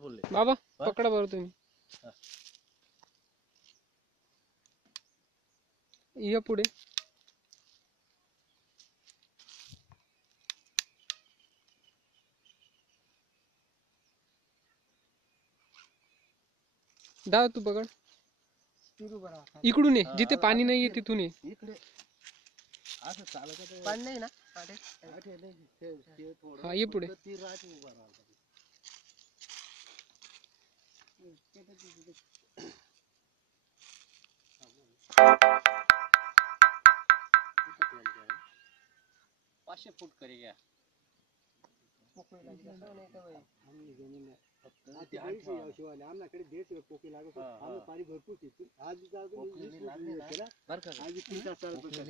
बोलले बाबा पकडा बरं तुम्ही या पुढे दादा तू पकड इकडून ये जिथे पाणी नाहीये तिथून ये इकडे असं चालत पाणी नाही ना हा ये पुढे ती राहते उभा राहता पाचशे फूट करी गया आमच्याकडे 1.5 पोकी लागत आम्ही पाणी भरपूर पितो आज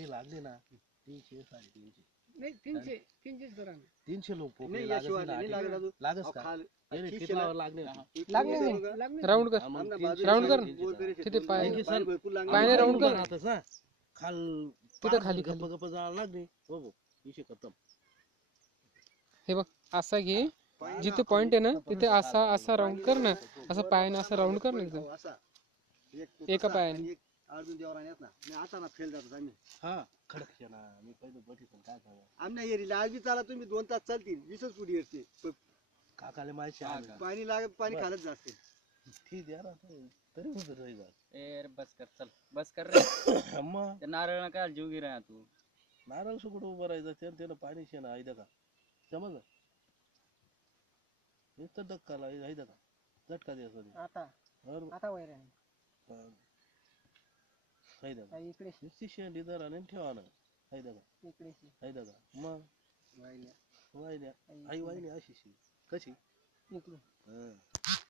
लागले ना 300 350 नाही 300 करा 300 लोक नाही लागस का लागले राऊंड कर राऊंड कर तिथे पाय पायाने राऊंड कर ना खाल तिथे खाली गप्प गप्प जायला लागले हो विषय खतम हे बघ असा घे जिथे पॉइंट आहे ना तिथे असा असा राऊंड कर ना असं पायाने असं राऊंड कर ना एकदम एका पायाने अर्जुन देवरा येत ना मी आता ना फेल जातो आम्ही हा खडक ना मी पहिले बघितलं काय सांगा आमच्या एरीला आगी चाला तुम्ही 2 तास चालतील 20च फूट येते काकाले माहिती पाणी लागत पाणी खालच जाते ठीक आहे ना तरी उभं राहील ए बस कर चल बस कर रे अम्मा ते नारळ काय जीव गिरा तू नारळ सुकड उभं राहायचं त्यानं पाणी शेण आहे का समज नुसतं धक्काला आहे का झटका द्यायचा आता वैर इकडे नुसती शेंडी धरा आणि ठेवा ना आहे का मग वाहिल्या आई वाहिली अशी कशी